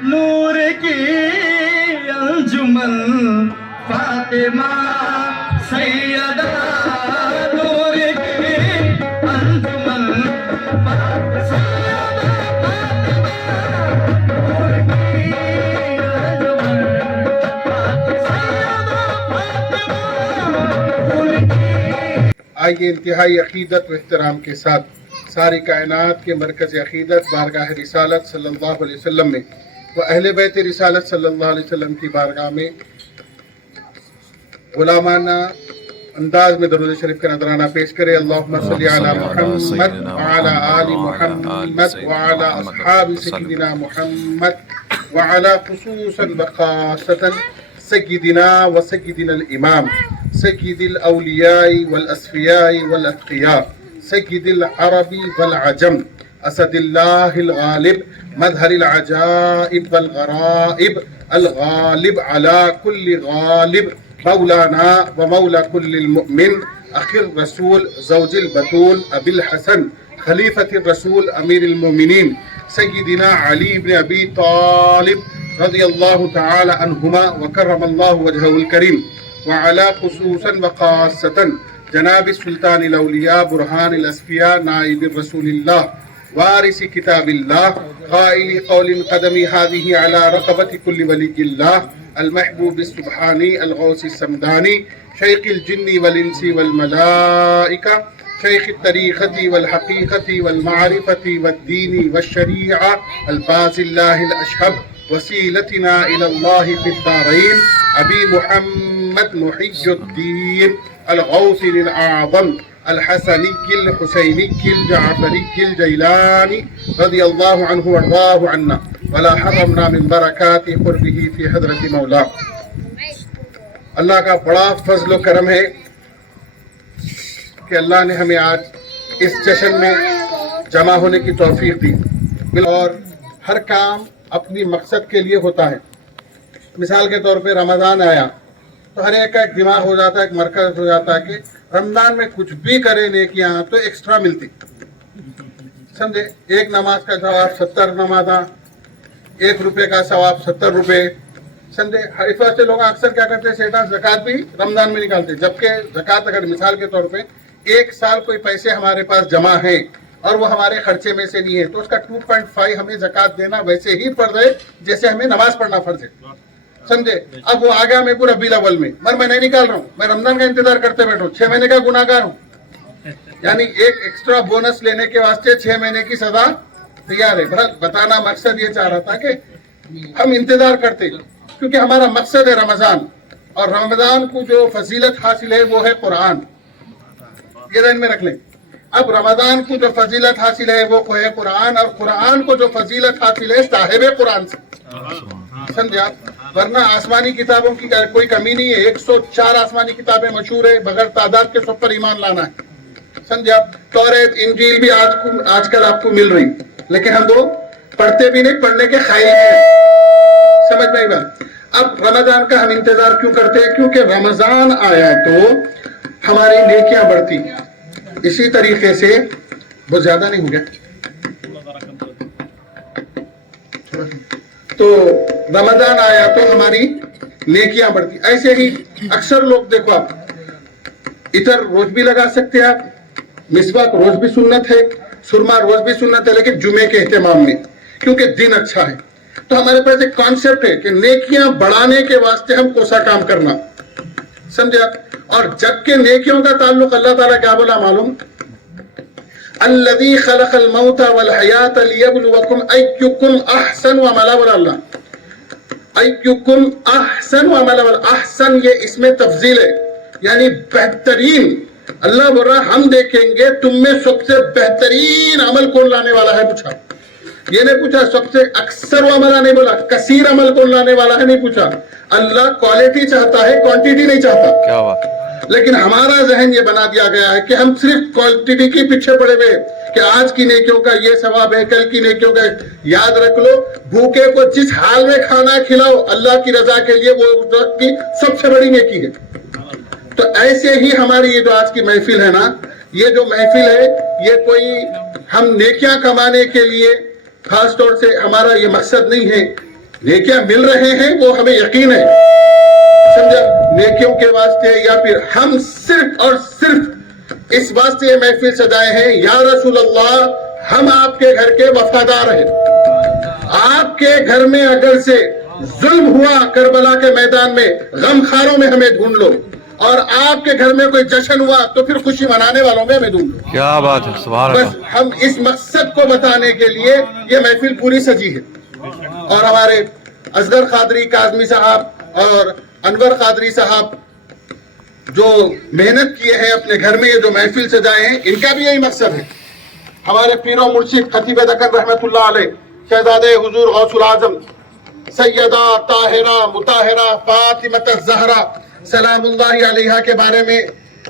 نور کی انجمن فاطمہ سیدہ نور کی انجمن فاطمہ آئیے انتہائی عقیدت و احترام کے ساتھ ساری کائنات کے مرکز عقیدت بارگاہ رسالت صلی اللہ علیہ وسلم میں و اہل بیت رسالت صلی اللہ علیہ وسلم کی بارگاہ میں غلامانہ انداز میں درود شریف کا نذرانہ پیش کرے. اللہم صلی علی محمد وعلی آل محمد وعلی اصحاب سیدنا محمد وعلی خصوصا وخاصتا سیدنا و سیدنا الامام سید الاولیاء والاسفیاء والاتقیاء سید العرب والعجم اسد اللہ الغالب مظہر العجائب والغرائب الغالب على كل غالب مولانا ومولا كل المؤمن اخي الرسول زوج البتول ابي الحسن خلیفۃ الرسول امیر المؤمنین سیدنا علی بن ابی طالب رضی اللہ تعالی عنہما وکرم اللہ وجہہ الکریم وعلى خصوصا وخاصة جناب السلطان الاولیاء برہان الاسفیاء نائب الرسول اللہ وارث کتاب اللہ قائل قول قدمی هذه على رقبة كل ولی اللہ المحبوب السبحانی الغوث السمدانی شیخ الجن والانس والملائکہ شیخ الطریقة والحقیقة والمعرفة والدین والشریعہ الفاظ اللہ الاشہب وسیلتنا الى اللہ فی الدارین ابی محمد محی الدین الغوث الاعظم الحسنی الحسینی الجعفری الجیلانی رضی اللہ عنہ وارضاہ عنا ولا حرمنا من برکات قربہ فی حضرت مولا. اللہ کا بڑا فضل و کرم ہے کہ اللہ نے ہمیں آج اس جشن میں جمع ہونے کی توفیق دی اور ہر کام اپنی مقصد کے لیے ہوتا ہے. مثال کے طور پہ رمضان آیا تو ہر ایک کا ایک دماغ ہو جاتا ہے، ایک مرکز ہو جاتا ہے کہ رمضان میں کچھ بھی کرے نیکیاں تو ایکسٹرا ملتی. سمجھے، ایک نماز کا ثواب 70 نمازاں، 1 روپے کا ثواب 70 روپے. سمجھے، اس واسطے لوگ اکثر کیا کرتے ہیں، سیٹا زکوٰۃ بھی رمضان میں نکالتے، جبکہ زکوٰۃ اگر مثال کے طور پہ 1 سال کوئی پیسے ہمارے پاس جمع ہیں اور وہ ہمارے خرچے میں سے نہیں ہے تو اس کا 2.5 ہمیں زکوٰۃ دینا ویسے ہی فرض ہے جیسے ہمیں نماز پڑھنا فرض ہے. سمجھے، اب وہ آ گیا میں پورا ربیع الاول میں میں نہیں نکال رہا ہوں، میں رمضان کا انتظار کرتے بیٹھوں، 6 مہینے کا گناہ گار ہوں. یعنی ایک ایکسٹرا بونس لینے کے واسطے 6 مہینے کی سزا تیار ہے. بتانا مقصد یہ چاہ رہا تھا کہ ہم انتظار کرتے کیونکہ ہمارا مقصد ہے رمضان، اور رمضان کو جو فضیلت حاصل ہے وہ ہے قرآن. یہ ذہن میں رکھ لیں. اب رمضان کو جو فضیلت حاصل ہے وہ ہے قرآن، اور قرآن کو جو فضیلت حاصل ہے صاحب قرآن سے. سمجھے آپ؟ ورنہ آسمانی کتابوں کی کوئی کمی نہیں ہے. 104 آسمانی کتابیں مشہور ہے، بغیر تعداد کے سب پر ایمان لانا ہے. سمجھے آپ؟ توریت انجیل بھی آج کل آپ کو مل رہی، لیکن ہم وہ پڑھتے بھی نہیں، پڑھنے کے خواہش ہیں. سمجھ میں بات؟ اب رمضان کا ہم انتظار کیوں کرتے ہیں؟ کیونکہ رمضان آیا تو ہماری نیکیاں بڑھتی. اسی طریقے سے بہت زیادہ نہیں ہو گیا تو رمضان آیا تو ہماری نیکیاں بڑھتی. ایسے ہی اکثر لوگ دیکھو، آپ عطر روز بھی لگا سکتے ہیں، آپ مسواک روز بھی سنت ہے، سرما روز بھی سنت ہے، لیکن جمعے کے اہتمام میں کیونکہ دن اچھا ہے. تو ہمارے پاس ایک کانسیپٹ ہے کہ نیکیاں بڑھانے کے واسطے ہم کوسا کام کرنا. سمجھے آپ؟ اور جبکہ نیکیوں کا تعلق اللہ تعالیٰ کیا بولا معلوم؟ الذی خلق الموت والحیات لیبلوکم ایکم احسن عملا. بولا اللہ ایکم احسن عملا. احسن یہ اس میں تفضیل ہے، یعنی بہترین. اللہ بول رہا ہم دیکھیں گے تم میں سب سے بہترین عمل کون لانے والا ہے. پوچھا، یہ نہیں پوچھا سب سے اکثر عملہ، نہیں بولا کثیر عمل کون لانے والا ہے، نہیں پوچھا. اللہ کوالٹی چاہتا ہے، کوانٹیٹی نہیں چاہتا. کیا بات. لیکن ہمارا ذہن یہ بنا دیا گیا ہے کہ ہم صرف کوانٹیٹی کے پیچھے پڑے ہوئے کہ آج کی نیکیوں کا یہ ثواب ہے، کل کی نیکیوں کا. یاد رکھ لو، بھوکے کو جس حال میں کھانا کھلاؤ اللہ کی رضا کے لیے، وہ اس وقت کی سب سے بڑی نیکی ہے. تو ایسے ہی ہماری یہ جو آج کی محفل ہے نا، یہ جو محفل ہے یہ کوئی ہم نیکیاں کمانے کے لیے خاص طور سے ہمارا یہ مقصد نہیں ہے. نیکیاں مل رہے ہیں وہ ہمیں یقین ہے، سمجھا، نیکیوں کے واسطے، یا پھر ہم صرف اور صرف اس واسطے یہ محفل سجائے ہیں، یا رسول اللہ ہم آپ کے گھر کے وفادار ہیں، آپ کے گھر میں اگر سے ظلم ہوا کربلا کے میدان میں، غم خاروں میں ہمیں ڈھونڈ لو، اور آپ کے گھر میں کوئی جشن ہوا تو پھر خوشی منانے والوں میں ہمیں ڈھونڈ لو۔ کیا بات ہے، سبحان بس اللہ۔ ہم اس مقصد کو بتانے کے لیے یہ محفل پوری سجی ہے، اور ہمارے اصغر قادری کاظمی صاحب اور انور قادری صاحب جو محنت کیے ہیں اپنے گھر میں یہ جو محفل سجائے ہیں، ان کا بھی یہی مقصد ہے۔ ہمارے پیر و مرشد خطیب دکن رحمت اللہ علیہ شہزادے حضور غوث العظم سیدہ طاہرہ مطہرہ فاطمہ الزہرا سلام اللہ علیہا کے بارے میں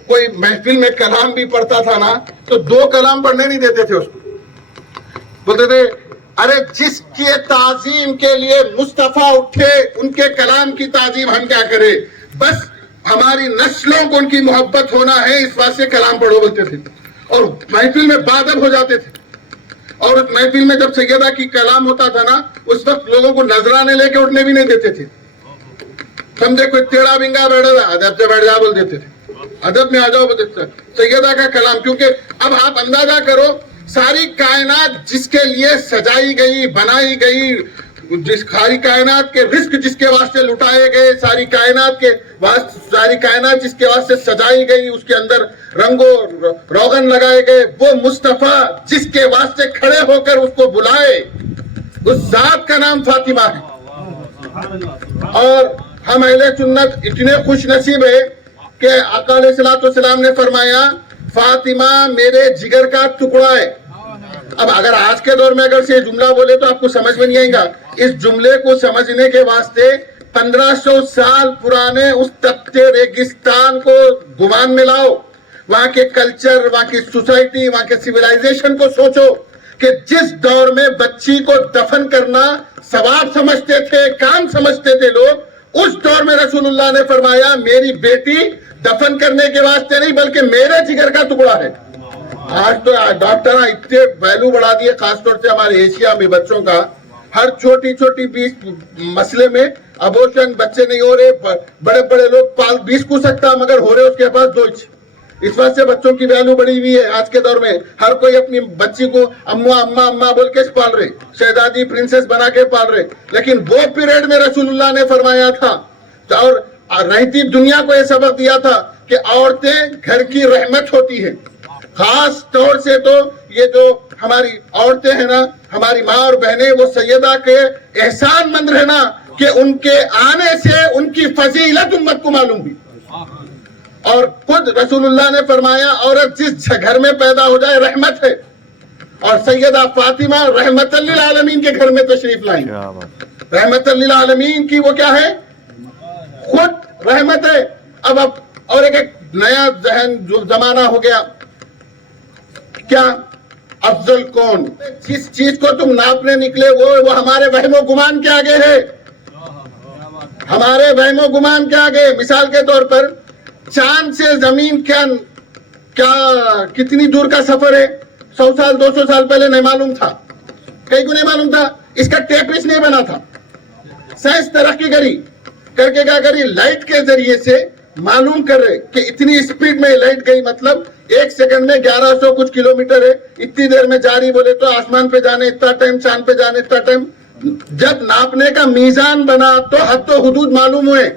کوئی محفل میں کلام بھی پڑھتا تھا نا تو 2 کلام پڑھنے نہیں دیتے تھے اس کو، بولتے تھے ارے جس کی تعظیم کے لیے مصطفیٰ اٹھے ان کے کلام کی تعظیم ہم کیا کریں، بس ہماری نسلوں کو ان کی محبت ہونا ہے اس واسطے کلام پڑھو بولتے تھے، اور محفل میں بادب ہو جاتے تھے۔ اور اس محفل میں جب سیدہ کی کلام ہوتا تھا نا اس وقت لوگوں کو نذرانے لے کے اٹھنے بھی نہیں دیتے تھے، سمجھے، کوئی ٹیڑھا بنگا بیٹھا تھا ادب سے بیٹھ جا بول دیتے تھے، ادب میں آ جاؤ بولتے تھے سیدہ کا کلام، کیونکہ اب آپ اندازہ کرو ساری کائنات جس کے لیے سجائی گئی بنائی گئی، جس ساری کائنات کے رزق جس کے واسطے لٹائے گئے، ساری کائنات جس کے واسطے سجائی گئی، اس کے اندر رنگ و روغن لگائے گئے، وہ مصطفیٰ جس کے واسطے کھڑے ہو کر اس کو بلائے، اس ذات کا نام فاطمہ ہے۔ اور ہم اہل سنت اتنے خوش نصیب ہے کہ آقا علیہ الصلوۃ والسلام نے فرمایا فاطمہ میرے جگر کا ٹکڑا ہے۔ اب اگر آج کے دور میں اگر سے یہ جملہ بولے تو آپ کو سمجھ میں نہیں آئے گا، اس جملے کو سمجھنے کے واسطے 1500 سال پرانے اس تپتے ریگستان کو گمان میں لاؤ، وہاں کے کلچر، وہاں کی سوسائٹی، وہاں کے سویلائزیشن کو سوچو کہ جس دور میں بچی کو دفن کرنا ثواب سمجھتے تھے، کام سمجھتے تھے لوگ، اس دور میں رسول اللہ نے فرمایا میری بیٹی دفن کرنے کے واسطے نہیں بلکہ میرے جگر کا ٹکڑا ہے۔ آج تو ڈاکٹر اتنے ویلو بڑھا دیے، خاص طور سے ہمارے ایشیا میں بچوں کا، ہر چھوٹی چھوٹی 20 مسئلے میں ابورشن، بچے نہیں ہو رہے، بڑے بڑے لوگ پال 20 کو سکتا مگر ہو رہے اس کے پاس 2 انچ۔ اس واسطے بچوں کی ویلو بڑھی ہوئی ہے آج کے دور میں، ہر کوئی اپنی بچی کو اماں اماں اماں بول کے پال رہے، شہزادی پرنسس بنا کے پال رہے، لیکن وہ پیریڈ میں رسول اللہ نے فرمایا تھا اور رہتی دنیا کو یہ سبق دیا تھا کہ عورتیں گھر کی رحمت ہوتی ہیں۔ خاص طور سے تو یہ جو ہماری عورتیں ہیں نا، ہماری ماں اور بہنیں، وہ سیدہ کے احسان مند رہنا کہ ان کے آنے سے ان کی فضیلت امت کو معلوم ہوئی، اور خود رسول اللہ نے فرمایا عورت جس گھر میں پیدا ہو جائے رحمت ہے، اور سیدہ فاطمہ رحمت للعالمین کے گھر میں تشریف لائیں، رحمت للعالمین کی وہ کیا ہے، خود رحمت ہے۔ اب اور ایک نیا ذہن جو زمانہ ہو گیا، کیا افضل کون، جس چیز کو تم ناپنے نکلے وہ ہمارے وہم و گمان کے آگے ہے، ہمارے وہم و گمان کے آگے۔ مثال کے طور پر چاند سے زمین کیا کتنی دور کا سفر ہے، 100 سال 200 سال پہلے نہیں معلوم تھا، کہیں کو نہیں معلوم تھا، اس کا ٹیپس نہیں بنا تھا۔ سائنس ترقی کر کے کیا کری، لائٹ کے ذریعے سے معلوم کر رہے کہ اتنی سپیڈ میں لائٹ گئی، مطلب 1 سیکنڈ میں 1100 کچھ کلومیٹر ہے، اتنی دیر میں جاری بولے تو آسمان پہ جانے اتنا ٹائم، چاند پہ جانے اتنا ٹائم۔ جب ناپنے کا میزان بنا تو حد و حدود معلوم ہوئے۔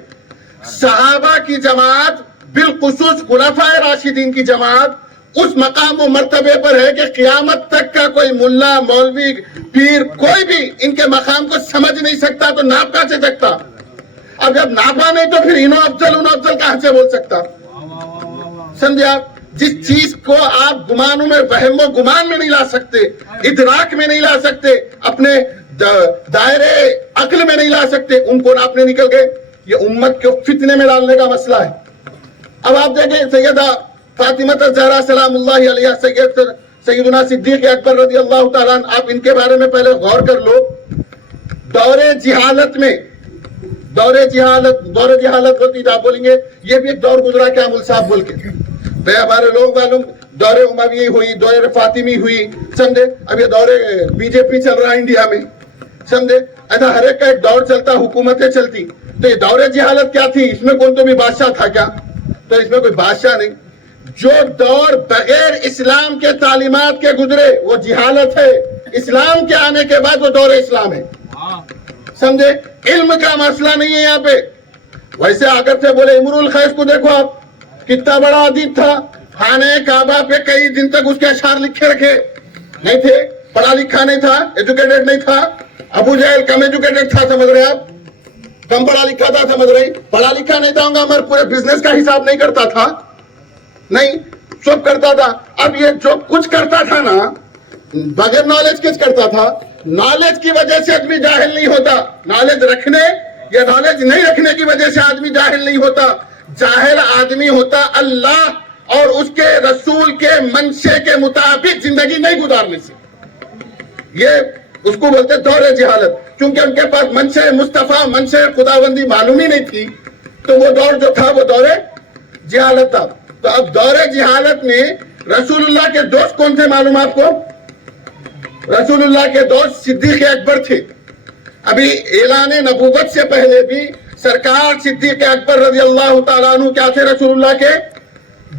صحابہ کی جماعت، بالخصوص خلفائے راشدین کی جماعت اس مقام و مرتبے پر ہے کہ قیامت تک کا کوئی ملا، مولوی، پیر، کوئی بھی ان کے مقام کو سمجھ نہیں سکتا، تو ناپ کہاں سے سکتا؟ اب جب ناپا نہیں تو پھر انو افضل کہاں سے بول سکتا؟ سمجھے آپ، جس چیز کو آپ گمانوں میں، وہم و گمان میں نہیں لا سکتے، ادراک میں نہیں لا سکتے، اپنے دائرے عقل میں نہیں لا سکتے، ان کو ناپنے نکل گئے۔ یہ امت کو فتنے میں ڈالنے کا مسئلہ ہے۔ اب آپ دیکھیں سیدہ فاطمہ الزہرا سلام اللہ علیہا، سیدنا صدیق اکبر رضی اللہ تعالیٰ عنہ، آپ ان کے بارے میں پہلے غور کر لو۔ دور جہالت ہوتی تھا، بولیں گے یہ بھی ایک دور گزرا کیا مل صاحب بول کے، بھئی ہمارے لوگ معلوم دور اموی ہوئی، دور فاطمی ہوئی، سمجھے، اب یہ دور بی جے پی چل رہا ہے انڈیا میں، سمجھے۔ ایسا ہر ایک کا ایک دور چلتا، حکومتیں چلتی. تو یہ دور جہالت کیا تھی؟ اس میں کون تو بھی بادشاہ تھا کیا؟ تو اس میں کوئی بادشاہ نہیں. جو دور بغیر اسلام کے تعلیمات کے گزرے وہ جہالت ہے. اسلام کے آنے کے بعد وہ دور اسلام ہے. سمجھے؟ علم کا مسئلہ نہیں ہے یہاں پہ. ویسے آگر سے بولے امرؤ القیس کو دیکھو آپ، کتنا بڑا ادیب تھا. خانہ کعبہ پہ کئی دن تک اس کے اشعار لکھے رکھے. نہیں تھے، پڑھا لکھا نہیں تھا، ایجوکیٹڈ نہیں تھا. ابو جہل کم ایجوکیٹڈ تھا، سمجھ رہے آپ؟ کم پڑھا لکھا تھا، سمجھ رہے؟ پڑھا لکھا نہیں تھا مگر پورے بزنس کا حساب نہیں کرتا تھا. نہیں، سب کرتا تھا. اب یہ جو کچھ کرتا تھا نا بغیر نالج کس کرتا تھا؟ نالج کی وجہ سے آدمی جاہل نہیں ہوتا. نالج رکھنے یا نالج نہیں رکھنے کی وجہ سے آدمی جاہل نہیں ہوتا. جاہل آدمی ہوتا اللہ اور اس کے رسول کے منشے کے مطابق زندگی نہیں گزارنے سے. یہ اس کو بولتے دور جہالت. چونکہ ان کے پاس منشے مصطفیٰ، منشے خداوندی معلوم ہی نہیں تھی، تو وہ دور جو تھا وہ دور جہالت تھا. تو اب دور جہالت میں رسول اللہ کے دوست کون تھے معلوم آپ کو؟ رسول اللہ کے دوست صدیق اکبر تھے. ابھی اعلان نبوت سے پہلے بھی سرکار صدیق اکبر رضی اللہ تعالیٰ عنہ کیا تھے؟ رسول اللہ کے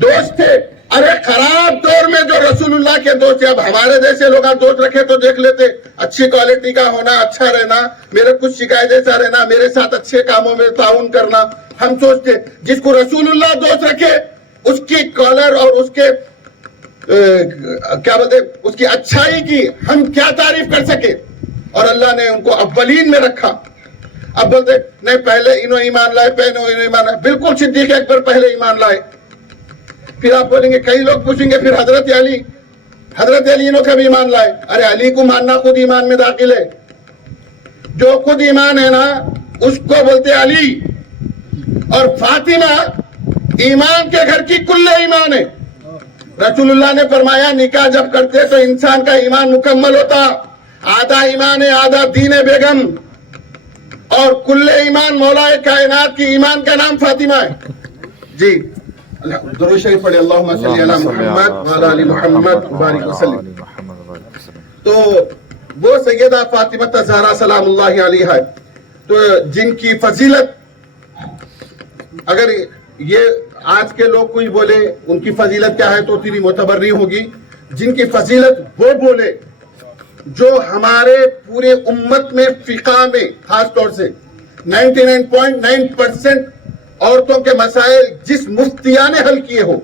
دوست تھے. ارے خراب دور میں جو رسول اللہ کے دوست تھے، اب ہمارے جیسے لوگ دوست رکھے تو دیکھ لیتے، اچھی کوالٹی کا ہونا، اچھا رہنا، میرے کچھ شکایت جیسا رہنا، میرے ساتھ اچھے کاموں میں تعاون کرنا. ہم سوچتے جس کو رسول اللہ دوست رکھے اس کی کالر اور اس کے کیا بولتے اس کی اچھائی کی ہم کیا تعریف کر سکے. اور اللہ نے ان کو اولین میں رکھا. اب بولتے نہیں پہلے انہوں ایمان لائے، پہلے انہوں ایمان لائے. بالکل صدیق اکبر پہلے ایمان لائے. پھر آپ بولیں گے، کئی لوگ پوچھیں گے پھر حضرت علی انہوں کب ایمان لائے؟ ارے علی کو ماننا خود ایمان میں داخل ہے. جو خود ایمان ہے نا اس کو بولتے علی. اور فاطمہ ایمان کے گھر کی کل ایمان ہے. رسول اللہ نے فرمایا نکاح جب کرتے تو انسان کا ایمان مکمل ہوتا. آدھا ایمان ہے، آدھا دین بیگم، اور کل ایمان مولا کائنات کی ایمان کا نام فاطمہ ہے. جی درود شریف پڑھے، اللہم صلی علی محمد وعلی آل محمد وبارک وسلم. تو وہ سیدہ فاطمہ الزہرا سلام اللہ علیہا ہے. تو جن کی فضیلت، اگر یہ آج کے لوگ کوئی بولے ان کی فضیلت کیا ہے تو اتنی معتبر نہیں ہوگی. جن کی فضیلت وہ بولے جو ہمارے پورے امت میں فقہ میں خاص طور سے 99.9% عورتوں کے مسائل جس مفتیہ نے حل کیے ہو،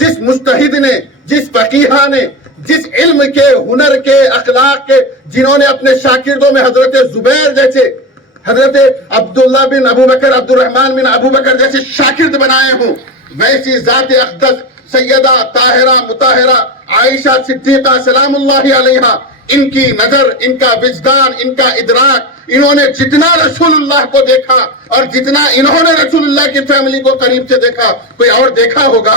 جس مجتہد نے، جس فقیہ نے، جس علم کے، ہنر کے، اخلاق کے، جنہوں نے اپنے شاگردوں میں حضرت زبیر جیسے، حضرت عبداللہ بن ابو بکر، عبد الرحمن بن ابو بکر جیسے شاگرد بنائے ہوں، ویسی ذات اقدس سیدہ طاہرہ مطہرہ عائشہ صدیقہ سلام اللہ علیہا، ان کی نظر، ان کا وجدان، ان کا ادراک، انہوں نے جتنا رسول اللہ کو دیکھا اور جتنا انہوں نے رسول اللہ کی فیملی کو قریب سے دیکھا کوئی اور دیکھا ہوگا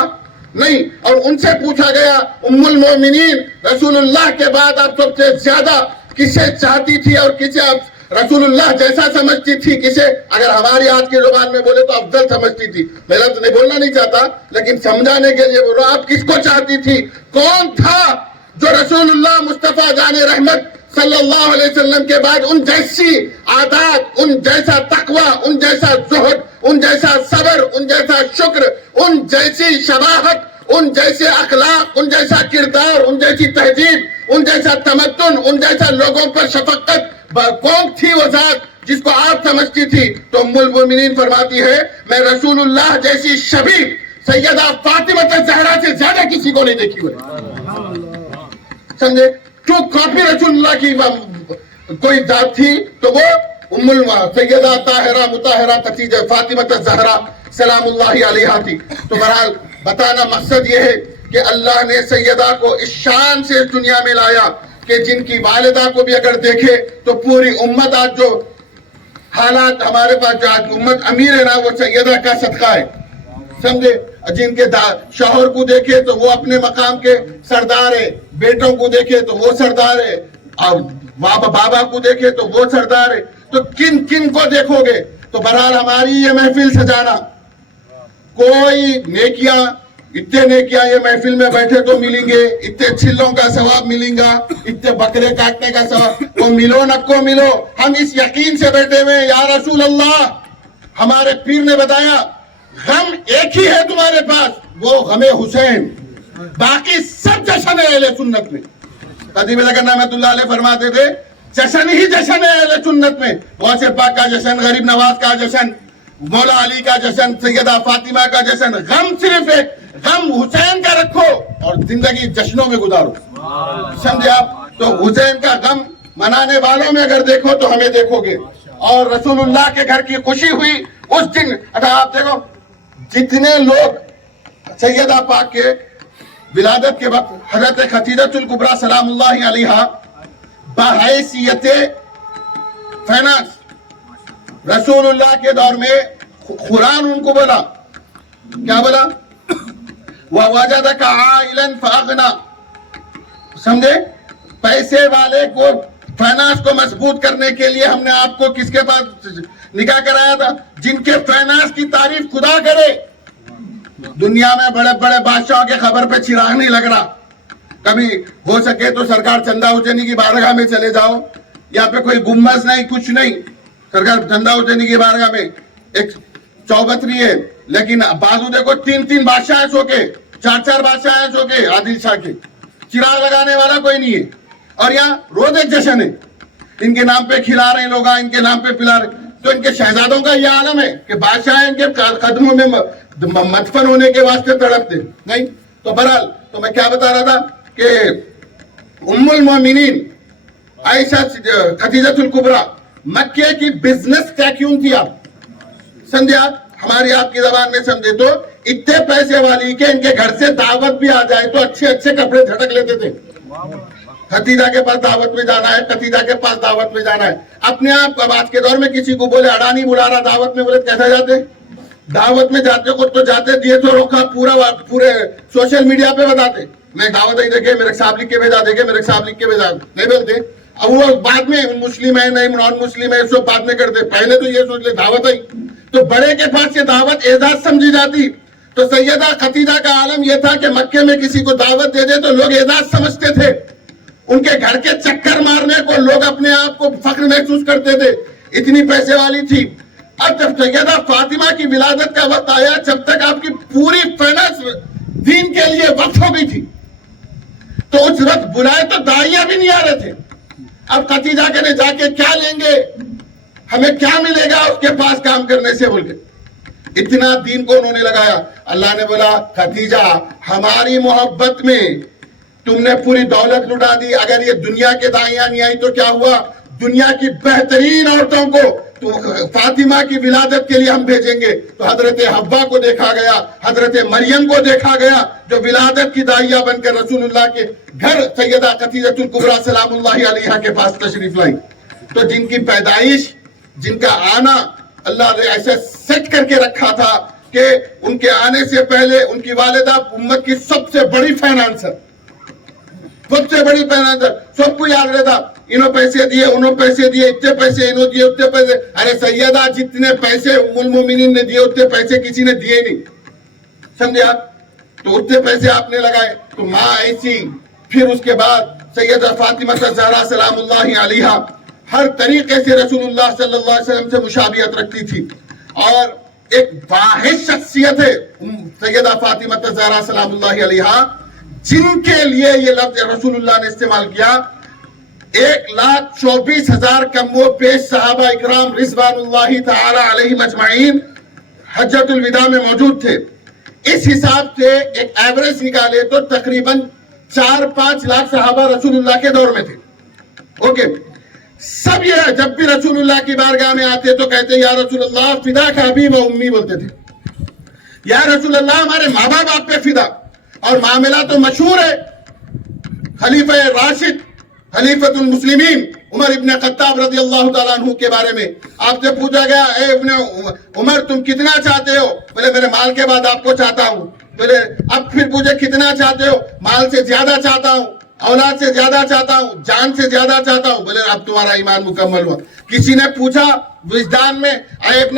نہیں. اور ان سے پوچھا گیا ام المومنین رسول اللہ کے بعد آپ سب سے زیادہ کسے چاہتی تھی اور کسے آپ رسول اللہ جیسا سمجھتی تھی، کسے اگر ہماری آج کی زبان میں بولے تو افضل سمجھتی تھی. میں تو نہیں بولنا نہیں چاہتا لیکن سمجھانے کے لیے بول رہا ہوں، آپ کس کو چاہتی تھی؟ کون تھا جو رسول اللہ مصطفیٰ جان رحمت صلی اللہ علیہ وسلم کے بعد ان جیسی عادات، ان جیسا تقوی، ان جیسا زہد، ان جیسا صبر، ان جیسا شکر، ان جیسی شباہت، ان جیسے اخلاق، ان جیسا کردار، ان جیسی تہذیب، ان جیسا تمدن، ان جیسا لوگوں پر شفقت کون تھی وہ ذات جس کو آپ سمجھتی تھی؟ تو ام المومنین فرماتی ہے میں رسول اللہ جیسی شبیہ سیدہ فاطمہ الزہرا سے زیادہ کسی کو نہیں دیکھی ہوئی. سمجھے؟ جو کافی رسول اللہ کی کوئی ذات تھی تو وہ سیدہ طاہرہ مطہرہ خدیجہ فاطمہ الزہرا سلام اللہ علیہا تھی. تو بہرحال بتانا مقصد یہ ہے کہ اللہ نے سیدہ کو اس شان سے اس دنیا میں لایا کہ جن کی والدہ کو بھی اگر دیکھے تو پوری امت آج جو حالات ہمارے پاس جو آج امت امیر ہے نا وہ سیدہ کا صدقہ ہے. سمجھے؟ جن کے شوہر کو دیکھے تو وہ اپنے مقام کے سردار ہے، بیٹوں کو دیکھے تو وہ سردار ہے، اور بابا کو دیکھے تو وہ سردار ہے. تو کن کن کو دیکھو گے؟ تو بہرحال ہماری یہ محفل سجانا کوئی نیکیاں اتنے نیکیاں یہ محفل میں بیٹھے تو ملیں گے, اتنے چھلوں کا ثواب ملیں گا, اتنے بکرے کاٹنے کا ثواب, وہ ملو نہ کو ملو, ہم اس یقین سے بیٹھے ہوئے یا رسول اللہ, ہمارے پیر نے بتایا غم ایک ہی ہے تمہارے پاس, وہ غم حسین, باقی سب جشن ہے اہل سنت میں. خطیب اکرم رحمۃ اللہ علیہ فرماتے تھے جشن ہی جشن ہے اہل سنت میں, غوث پاک کا جشن, غریب نواز کا جشن, مولا علی کا جشن, سیدہ فاطمہ کا جشن. غم صرف ایک, غم حسین کا رکھو اور زندگی جشنوں میں گزارو, سمجھے آپ. تو حسین کا غم منانے والوں میں اگر دیکھو تو ہمیں دیکھو گے. اور رسول اللہ کے گھر کی خوشی ہوئی اس دن. اگر آپ دیکھو جتنے لوگ سیدہ پاک کے ولادت کے وقت حضرت خدیجہ الکبریٰ سلام اللہ علیہا بحیثیت فائنانس رسول اللہ کے دور میں قرآن ان کو بولا, کیا بولا, وَوَجَدَكَ عَائِلًا فَأَغْنَى, سمجھے, پیسے والے کو فائنانس کو مضبوط کرنے کے لیے ہم نے آپ کو کس کے پاس نکاح کرایا تھا, جن کے فائنانس کی تعریف خدا کرے. دنیا میں بڑے بڑے بادشاہوں کے خبر پہ چراغ نہیں لگ رہا. کبھی ہو سکے تو سرکار چندہ حسینی کی بارگاہ میں چلے جاؤ, یہاں پہ کوئی گنبد نہیں, کچھ نہیں. سرکار چندہ حسینی کی بارگاہ میں ایک چوبتری ہے, لیکن بازو دیکھو 3 بادشاہ ہیں سو کے, 4 بادشاہ ہیں سو کے, عادل شاہ کے, چراغ لگانے والا کوئی نہیں ہے. اور یہاں روز ایک جشن ہے, ان کے نام پہ کھلا رہے ہیں لوگ, ان کے نام پہ پلا رہے. تو ان کے شہزادوں کا یہ عالم ہے کہ بادشاہ ان کے قدموں میں مدفن ہونے کے واسطے تڑپتے نہیں. تو بہرحال تو میں کیا بتا رہا تھا کہ ام المومنین عائشہ خدیجہ الکبریٰ مکے کی بزنس ٹائکون تھی. آپ سمجھے, آپ ہماری آپ کی زبان میں سمجھے تو اتنے پیسے والی کہ ان کے گھر سے دعوت بھی آ جائے تو اچھے اچھے کپڑے جھٹک لیتے تھے. خدیجہ کے پاس دعوت میں جانا ہے, خدیجہ کے پاس دعوت میں جانا ہے. اپنے آپ اب آج کے دور میں کسی کو بولے اڑانی بلا رہا دعوت میں, بولے کیسا جاتے, دعوت میں جاتے خود تو جاتے, دیے تو روکا, پورے سوشل میڈیا پہ بتاتے میں دعوت ہی دیکھے, میرے صاحب لکھ کے بھیجا, دیکھے میرے صاحب لکھ کے بھیجا, نہیں بولتے. اب وہ بعد میں مسلم ہے نہیں نان مسلم ہے سب بعد میں کرتے, پہلے تو یہ سوچ لے دعوت آئی. تو بڑے کے پاس یہ دعوت اعزاز سمجھی جاتی. تو سیدہ خدیجہ کا عالم یہ تھا کہ مکے میں کسی کو دعوت دے دے تو لوگ اعزاز سمجھتے تھے. ان کے گھر کے چکر مارنے کو لوگ اپنے آپ کو فخر محسوس کرتے تھے, اتنی پیسے والی تھی. اب جب سیدہ فاطمہ کی ولادت کا وقت آیا, جب تک آپ کی پوری فائنانس دین کے لیے وقف ہو گئی تھی, تو اس وقت بلائے تو داعیاں بھی نہیں آ رہے تھے. اب خدیجہ کہنے جا کے کیا لیں گے, ہمیں کیا ملے گا اس کے پاس کام کرنے سے, بول کے اتنا دین کو انہوں نے لگایا. اللہ نے بولا خدیجہ ہماری محبت میں تم نے پوری دولت لٹا دی, اگر یہ دنیا کے داعیاں نہیں آئی تو کیا ہوا, دنیا کی بہترین عورتوں کو تو فاطمہ کی ولادت کے لیے ہم بھیجیں گے. تو حضرت حوا کو دیکھا گیا, حضرت مریم کو دیکھا گیا, جو ولادت کی داعیہ بن کر رسول اللہ کے گھر سیدہ خدیجہ الکبریٰ سلام اللہ علیہا کے پاس تشریف لائی. تو جن کی پیدائش, جن کا آنا اللہ نے ایسے سیٹ کر کے رکھا تھا کہ ان کے آنے سے پہلے ان کی والدہ امت کی سب سے بڑی فائنانسر, سب سے بڑی فائنانسر, سب کو یاد رہتا انہوں پیسے دیے, انہوں پیسے دیے, اتنے پیسے انہوں دیے, اتنے پیسے. ارے سیدہ جتنے پیسے ام المومنین نے دیے اتنے پیسے کسی نے دیے نہیں, سمجھے آپ. تو اتنے پیسے آپ نے لگائے. تو ماں ایسی. پھر اس کے بعد سیدہ فاطمہ الزہرا سلام اللہ علیہا ہر طریقے سے رسول اللہ صلی اللہ علیہ وسلم سے مشابہت رکھتی تھی, اور ایک واحد شخصیت ہے سیدہ فاطمہ الزہرا سلام اللہ علیہا, جن کے لیے یہ لفظ رسول اللہ نے استعمال کیا. 1,24,000 کم و بیش صحابہ اکرام رضوان اللہ تعالی علیہم اجمعین حجۃ الوداع میں موجود تھے. اس حساب سے ایک ایوریج نکالے تو تقریباً 4-5 لاکھ صحابہ رسول اللہ کے دور میں تھے. اوکے, سب یہ جب بھی رسول اللہ کی بارگاہ میں آتے تو کہتے یا رسول اللہ فداک ابی و امی, بولتے تھے یا رسول اللہ ہمارے ماں باپ آپ پہ فدا. اور معاملہ تو مشہور ہے, خلیفہ راشد خلیفۃ المسلمین عمر ابن خطاب رضی اللہ تعالیٰ عنہ کے بارے میں آپ سے پوچھا گیا, اے ابن عمر تم کتنا چاہتے ہو, بولے میرے مال کے بعد آپ کو چاہتا ہوں. بولے اب پھر پوچھے کتنا چاہتے ہو, مال سے زیادہ چاہتا ہوں, اولاد سے زیادہ چاہتا ہوں, جان سے زیادہ چاہتا ہوں. بولے اب تمہارا ایمان مکمل ہوا. کسی نے پوچھا وجدان میں, اے ابن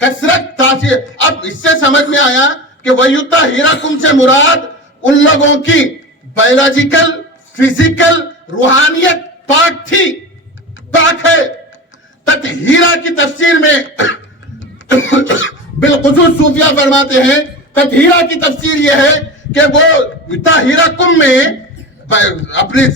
کثرت تاثیر. اب اس سے سمجھ میں آیا کہ وَيُطَهِّرَكُمْ سے مراد ان لوگوں کی بایولوجیکل فزیکل روحانیت پاک تھی، پاک ہے. تطہیرہ کی تفسیر میں بالخصوص صوفیہ فرماتے ہیں تطہیرہ کی تفسیر یہ ہے کہ وہ یطہرکم میں اپنے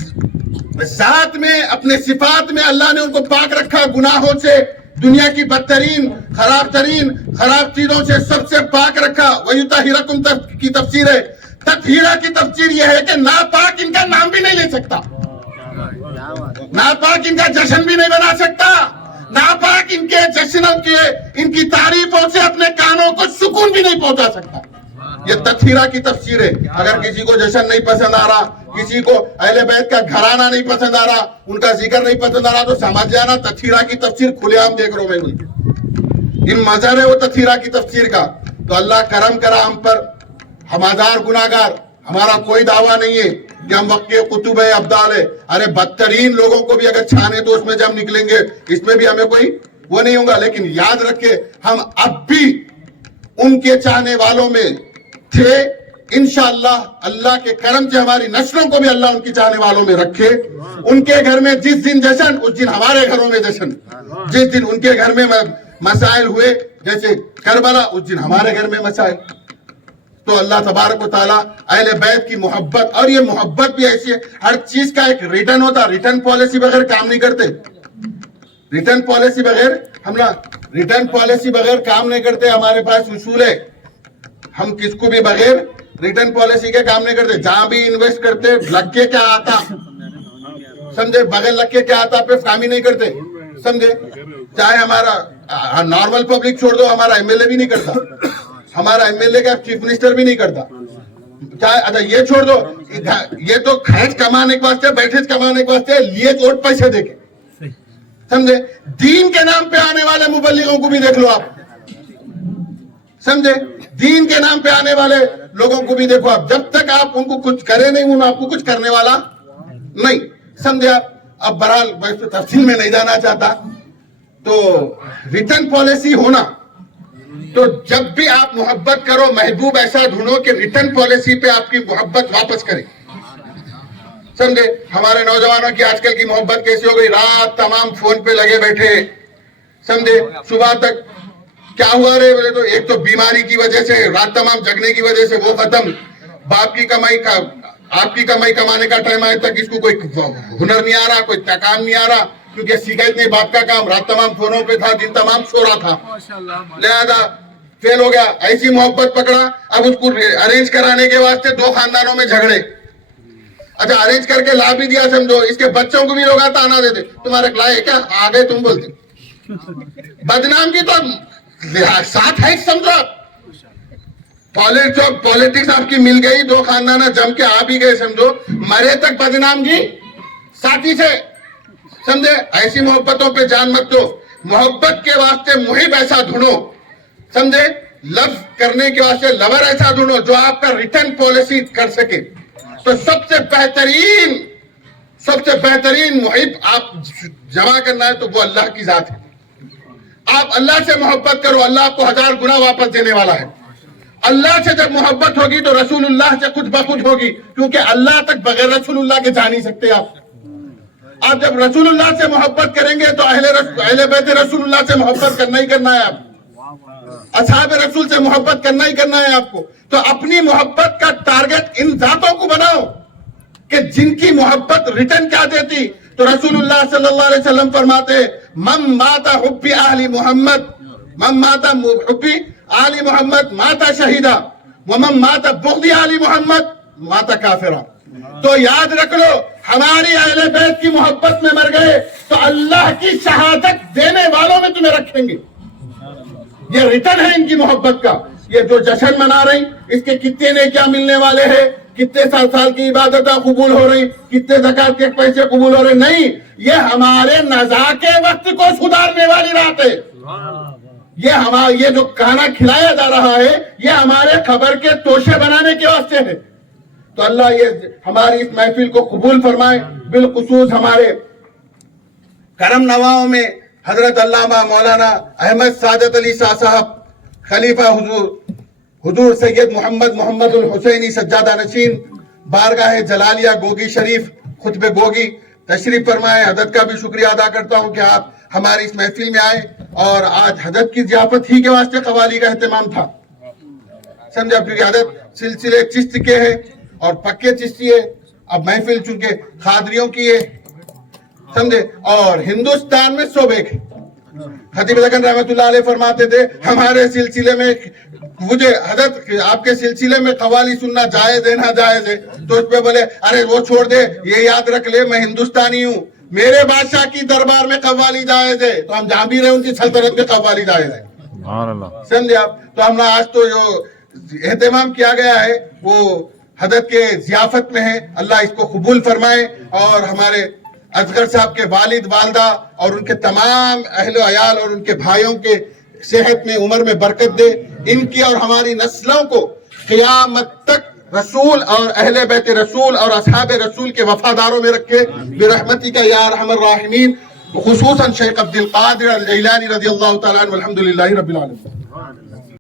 ذات میں اپنے صفات میں اللہ نے ان کو پاک رکھا گناہوں سے، دنیا کی بدترین خراب چیزوں سے سب سے پاک رکھا. وَيُطَهِّرَكُمْ کی تفسیر ہے. تطہیرہ کی تفسیر یہ ہے کہ ناپاک ان کا نام بھی نہیں لے سکتا، ناپاک ان کا جشن بھی نہیں بنا سکتا، ناپاک ان کے جشنوں کے ان کی تعریفوں سے اپنے کانوں کو سکون بھی نہیں پہنچا سکتا. یہ تطہیرہ کی تفسیر ہے. اگر کسی کو جشن نہیں پسند آ رہا، کسی کو اہل بیت کا گھرانہ نہیں پسند آ رہا، ان کا ذکر نہیں پسند آ رہا، تو سمجھ جانا تطہیرہ کی تفسیر کھلے عام دیکھ رہا ہوں میں ان مظہر ہے وہ تطہیرہ کی تفسیر کا. تو اللہ کرم کرا ہم پر، ہم ہزار گناہگار، ہمارا کوئی دعویٰ نہیں ہے کہ ہم وقت قطب ہے ابدال ہے. ارے بدترین لوگوں کو بھی اگر چھانے تو اس میں جب نکلیں گے اس میں بھی ہمیں کوئی وہ نہیں ہوگا. لیکن یاد رکھے ہم اب بھی ان کے چاہنے والوں میں تھے. انشاءاللہ اللہ کے کرم سے ہماری نسلوں کو بھی اللہ ان کی چاہنے والوں میں رکھے. ان کے گھر میں جس دن جشن اس دن ہمارے گھروں میں جشن، جس دن ان کے گھر میں مسائل ہوئے جیسے کربلا اس دن ہمارے گھر میں مسائل. تو اللہ تبارک و تعالیٰ اہل بیت کی محبت، اور یہ محبت بھی ایسی ہے ہر چیز کا ایک ریٹرن ہوتا، ریٹرن پالیسی بغیر کام نہیں کرتے. ریٹرن پالیسی بغیر ریٹرن پالیسی بغیر کام نہیں کرتے. ہمارے پاس اصول ہے، ہم کس کو بھی بغیر ریٹرن پالیسی کے کام نہیں کرتے. جہاں بھی انویسٹ کرتے لگ کے کیا آتا سمجھے، بغیر لگ کے کیا آتا پہ کام ہی نہیں کرتے سمجھے. چاہے ہمارا نارمل پبلک چھوڑ دو، ہمارا ایم ایل اے بھی نہیں کرتا، ہمارا ایم ایل اے کا چیف منسٹر بھی نہیں کرتا. چاہے اچھا یہ چھوڑ دو، یہ تو خرچ کمانے کے واسطے بیٹھے کمانے کے واسطے لیے ووٹ پیسے دے کے سمجھے. دین کے نام پہ آنے والے مبلغوں کو بھی دیکھ لو آپ سمجھے، دین کے نام پہ آنے والے لوگوں کو بھی دیکھو آپ. جب تک آپ ان کو کچھ کرے نہیں ان آپ کو کچھ کرنے والا نہیں سمجھے آپ. اب بہرحال میں تفصیل میں نہیں جانا چاہتا. تو ریٹرن پالیسی ہونا، تو جب بھی آپ محبت کرو محبوب ایسا ڈھونڈو کہ ریٹرن پالیسی پہ آپ کی محبت واپس کرے سمجھے. ہمارے نوجوانوں کی آج کل کی محبت کیسی ہو گئی، رات تمام فون پہ لگے بیٹھے سمجھے، صبح تک کیا ہوا رہے بولے تو ایک تو بیماری کی وجہ سے، رات تمام جگنے کی وجہ سے وہ ختم. باپ کی کمائی کا آپ کی کمائی کمانے کا ٹائم آئے تک اس کو کوئی ہنر نہیں آ رہا، کوئی کام نہیں آ رہا، کیونکہ سیکھت نہیں باپ کا کام، رات تمام فونوں پہ تھا، دن تمام سو رہا تھا، لہذا فیل ہو گیا. ایسی محبت پکڑا. اب اس کو ارینج کرانے کے واسطے دو خاندانوں میں جھگڑے. اچھا ارینج کر کے لا بھی دیا سمجھو، اس کے بچوں کو بھی لوگ آنا دیتے تمہارے لائے کیا آگے تم بولتے بدنام کی تو ساتھ ہے سمجھو. پالیٹکس آپ کی مل گئی، دو خاندان جم کے آ بھی گئے سمجھو، مرے تک بدنامگی ساتھی سے سمجھے. ایسی محبتوں پہ جان مت دو. محبت کے واسطے محب ایسا ڈھونڈو سمجھے، لو کرنے کے واسطے لور ایسا ڈھونڈو جو آپ کا ریٹرن پالیسی کر سکے. تو سب سے بہترین محب آپ جمع کرنا ہے تو وہ اللہ کی ذات ہے. آپ اللہ سے محبت کرو، اللہ آپ کو 1000 گنا واپس دینے والا ہے. اللہ سے جب محبت ہوگی تو رسول اللہ سے خود بخود ہوگی، کیونکہ اللہ تک بغیر رسول اللہ کے جا نہیں سکتے آپ. آپ جب رسول اللہ سے محبت کریں گے تو اہل بیت رسول اللہ سے محبت کرنا ہی کرنا ہے، آپ اصحاب رسول سے محبت کرنا ہی کرنا ہے آپ کو. تو اپنی محبت کا ٹارگٹ ان ذاتوں کو بناؤ کہ جن کی محبت ریٹرن کیا دیتی. تو رسول اللہ صلی اللہ علیہ وسلم فرماتے من مات حبی آل محمد، من مات حبی آل محمد ماتا شہیدہ، ومن مات بغض آل محمد ماتا کافرہ. تو یاد رکھ لو ہماری اہل بیت کی محبت میں مر گئے تو اللہ کی شہادت دینے والوں میں تمہیں رکھیں گے. یہ ریٹرن ہے ان کی محبت کا. یہ جو جشن منا رہی اس کے کتنے نیکیاں ملنے والے ہیں، کتنے سال کی عبادتیں قبول ہو رہی، کتنے زکات کے پیسے قبول ہو رہے. نہیں، یہ ہمارے نزا کے وقت کو سدھارنے والی رات ہے. یہ جو کھانا کھلایا جا رہا ہے یہ ہمارے خبر کے توشے بنانے کے واسطے ہے. تو اللہ یہ ہماری اس محفل کو قبول فرمائے. بالخصوص ہمارے کرم نواؤں میں حضرت علامہ مولانا احمد سعادت علی شاہ صاحب خلیفہ حضور سید محمد الحسینی سجادہ نشین بارگاہ جلالیہ گوگی شریف خطب گوگی تشریف فرمائے. حضرت کا بھی شکریہ ادا کرتا ہوں کہ آپ ہماری اس محفل میں آئے اور آج حضرت کی ضیافت ہی کے واسطے قوالی کا اہتمام تھا. سمجھا, کیونکہ حضرت سلسلے چشت کے ہیں اور پکے چشتی ہے. اب محفل چونکہ قادریوں کی ہے, سمجھے, اور ہندوستان میں صوبے کے خطیب لکن رحمت اللہ علیہ فرماتے تھے ہمارے سلسلے میں مجھے حضرت آپ کے سلسلے میں قوالی سننا جائز ہے نہ جائز ہے, تو اس پہ بولے ارے وہ چھوڑ دے, یہ یاد رکھ لے میں ہندوستانی ہوں, میرے بادشاہ کی دربار میں قوالی جائز ہے, تو ہم جہاں بھی رہے ان کی سلطنت میں قوالی جائز ہے. سمجھے آپ. تو ہم نے آج تو جو اہتمام کیا گیا ہے وہ حضرت کے ضیافت میں ہے, اللہ اس کو قبول فرمائے اور ہمارے اصغر صاحب کے والد والدہ اور ان کے تمام اہل و عیال اور ان کے بھائیوں کے صحت میں عمر میں برکت دے. ان کی اور ہماری نسلوں کو قیامت تک رسول اور اہل بیت رسول اور اصحاب رسول کے وفاداروں میں رکھے برحمتی کا یا ارحم الراحمین. خصوصاً شیخ عبد القادر الجیلانی رضی اللہ تعالیٰ عنہ والحمدللہ رب العالمین.